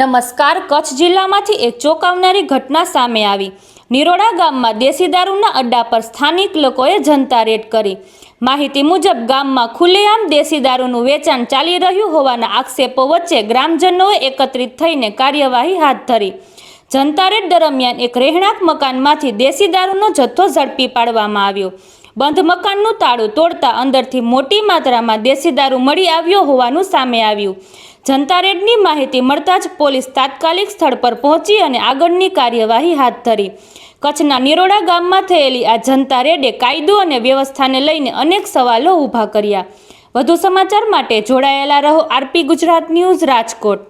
નમસ્કાર, કચ્છ જિલ્લામાંથી એક ચોંકાવનારી ઘટના સામે આવી। નિરોડા ગામમાં દેશી દારૂના અડ્ડા પર સ્થાનિક લોકોએ જનતા રેડ કરી। માહિતી મુજબ ગામમાં ખુલ્લેઆમ દેશી દારૂનું વેચાણ ચાલી રહ્યું હોવાના આક્ષેપો વચ્ચે ગ્રામજનોએ એકત્રિત થઈને કાર્યવાહી હાથ ધરી। જનતા રેડ દરમિયાન એક રહેણાંક મકાનમાંથી દેશી દારૂનો જથ્થો ઝડપી પાડવામાં આવ્યો। બંધ મકાનનું તાળું તોડતા અંદરથી મોટી માત્રામાં દેશી દારૂ મળી આવ્યો હોવાનું સામે આવ્યું। જનતા રેડની માહિતી મળતા જ પોલીસ તાત્કાલિક સ્થળ પર પહોંચી અને આગળની કાર્યવાહી હાથ ધરી। કચ્છના નિરોડા ગામમાં થયેલી આ જનતા રેડે કાયદો અને વ્યવસ્થાને લઈને અનેક સવાલો ઊભા કર્યા। વધુ સમાચાર માટે જોડાયેલા રહો આરપી ગુજરાત ન્યૂઝ રાજકોટ।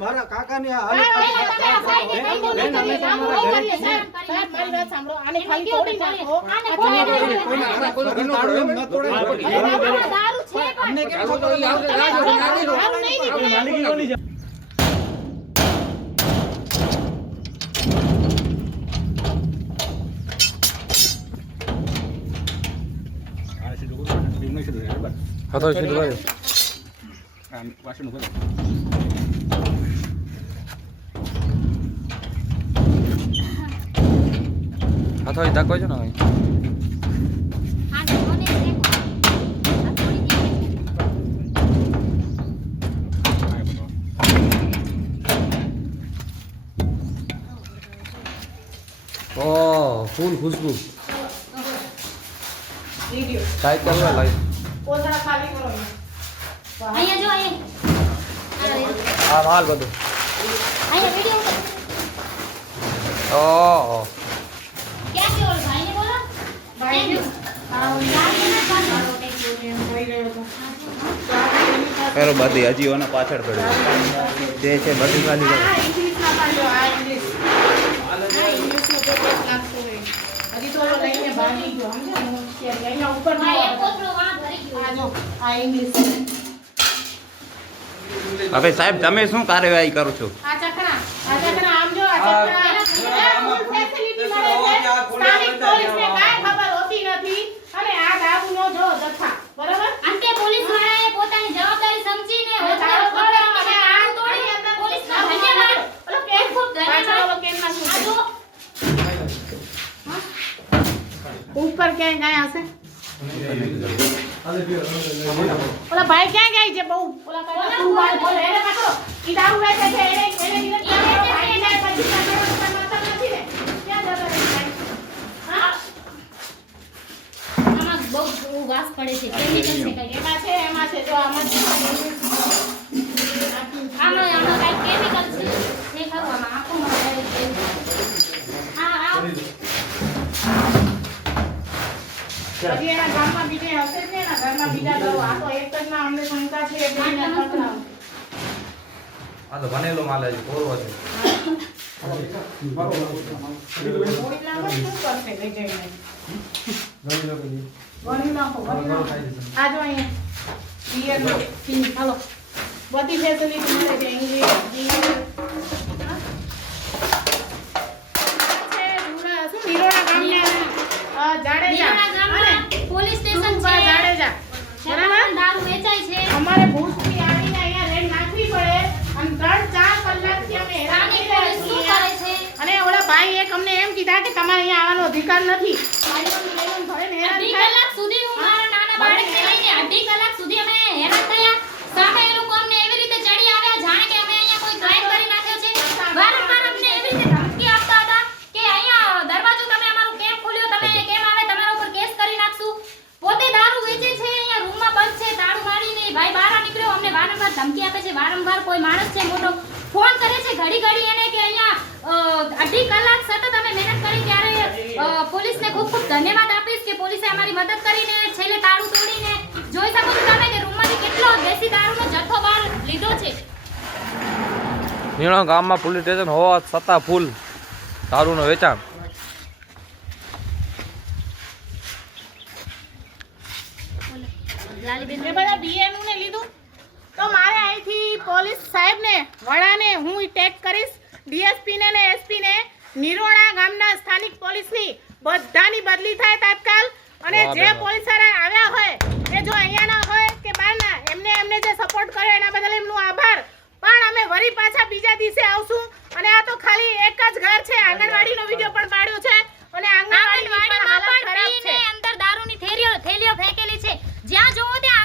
મારા કાકાની फूल खुशबू टाइट कर लो लाइट पोछड़ा खाली करो અહીંયા જો અહીંયા आ माल બધું અહીંયા વિડિયો ઓહો ક્યાં ગયો ભાઈને બોલો ભાઈ પેલો બધી હજી ઓના પાછળ પડ્યો જે છે બધી ખાલી કરો ઇંગ્લિશમાં પાડો આ ઇંગ્લિશ ઇંગ્લિશનો પેપર નાખતો હોય હજી તો લઈને ભાગી ગયો સમજો કે અહીંયા ઉપર માં એક કોથળો વાં ભરી ગયો આ જો આ ઇંગ્લિશ હવે સાહેબ તમે શું કાર્યવાહી કરો છો આ ચકરા આમ જો આ ચકરા ફૂલ ફેસિલિટી મળે છે સ્થાનિક પોલીસને કાંઈ ખબર હોતી નથી અને આ દારૂનો જો જથ્થા બરાબર અંતે પોલીસ વાળાએ પોતાની જવાબદારી સમજીને હોદ્દાઓ પકડ્યા અને આ તોડી અંદર પોલીસનો ધન્યવાદ ઓલો કેમ ખૂબ ધન્યવાદ ઓલો કેમમાં શું આ જો ઉપર ક્યાં ગયા હશે ઓલા ભાઈ ક્યાં ગયા છે બહુ ઓલા કાકા તું ભાઈ બોલે એને પકડો ઈ દારૂ વેચે છે એને ભાઈ ને પછી કાકા માતા નથી ને ક્યાં જતો રે ભાઈ હા આમાં બહુ વાસ પડે છે કેમિકલ છે કઈ એમાં છે જો આમાં કઈ કેમિકલ છે એ ખાવામાં આંખોમાં હજી એના ગામમાં બીજે હશે જ ને એના ઘરમાં બીજા દરો આ તો એક જ ના અમને શંકા છે એટલે એને પકડાવ આ તો બનેલો માલ છે કોરો છે ઓઈલામાં શું કરશે લઈ જઈને ગણી નાખો આ જો અહીંયા બિયર નો પીન હાલો બધી ફેસિલિટી મળે છે ઇંગ્લિશ નિરોડા ગામના જાડેજા પોલીસ સ્ટેશન છે જાડેજા બરાબર દારૂ વેચાય છે અમારે ભૂતથી આવીને અહીંયા રેડ નાખવી પડે અને 3-4 કલાકથી અમે હેરાન શું કરે છે અને ઓલા ભાઈ એક અમને એમ કીધા કે તમારે અહીંયા આવવાનો અધિકાર નથી ભાઈઓને લઈને ભરે ને હેરાન 2 કલાક સુધી હું મારા નાના બાળકને લઈને 2 કલાક સુધી અમે હેરાન થયા સામે એ લોકો અમને એવી રીતે ચડી આવ્યા જાણે કે અમે અહીંયા કોઈ ક્રાઇમ કરી નાખ્યો છે વારંવાર અમને એવી રીતે ધમકી આપતા હતા કે અહીંયા દરવાજો તમે અમારું કેમ ખોલ્યો તમે કેમ આવે તમારા ઉપર કેસ કરી નાખશું પોતે દારૂ વેચે છે અહીંયા રૂમમાં બંધ છે તાળું મારીને ભાઈ બહાર નીકળ્યો અમને વારંવાર ધમકી આપે છે વારંવાર કોઈ માણસ છે મોટો ફોન કરે છે ઘડી ઘડી એને કે અહીંયા 2 કલાક સતત અમે મહેનત કરી ત્યારે પોલીસને ખૂબ ખૂબ ધન્યવાદ આપીશ કે પોલીસે અમારી મદદ કરીને છેલ્લે તાળું તોડીને જોઈ શકો છો તમે કે રૂમમાંથી કેટલો દેશી દારૂનો જથ્થો બહાર લીધો છે। નિરોડા ગામમાં પોલીસ સ્ટેશન હોવા છતાં ફૂલ દારૂનું વેચાણ લાલીબેન મે બધા બીએનું ને લીધું તો મારે અહીંથી પોલીસ સાહેબને વડાને હું ટેગ કરીશ ડીએસપી ને એસપી ને નિરોડા ગામના સ્થાનિક પોલીસની બધાની બદલી થાય તાત્કાલ અને જે પોલીસવાળા આવ્યા હોય એ જો અહીંયાના હોય કે બહારના એમને જે સપોર્ટ કર્યો એના બદલ એમનો આભાર પણ અમે વરી પાછા બીજા દિવસે આવશું અને આ તો ખાલી એક જ ઘર છે આંગણવાડીનો વિડિયો પણ પાડ્યો છે અને આંગણવાડીમાં પણ હાલત ખરાબ છે અંદર દારૂની થેલીઓ ફેંકેલી છે જ્યાં જોવો ત્યાં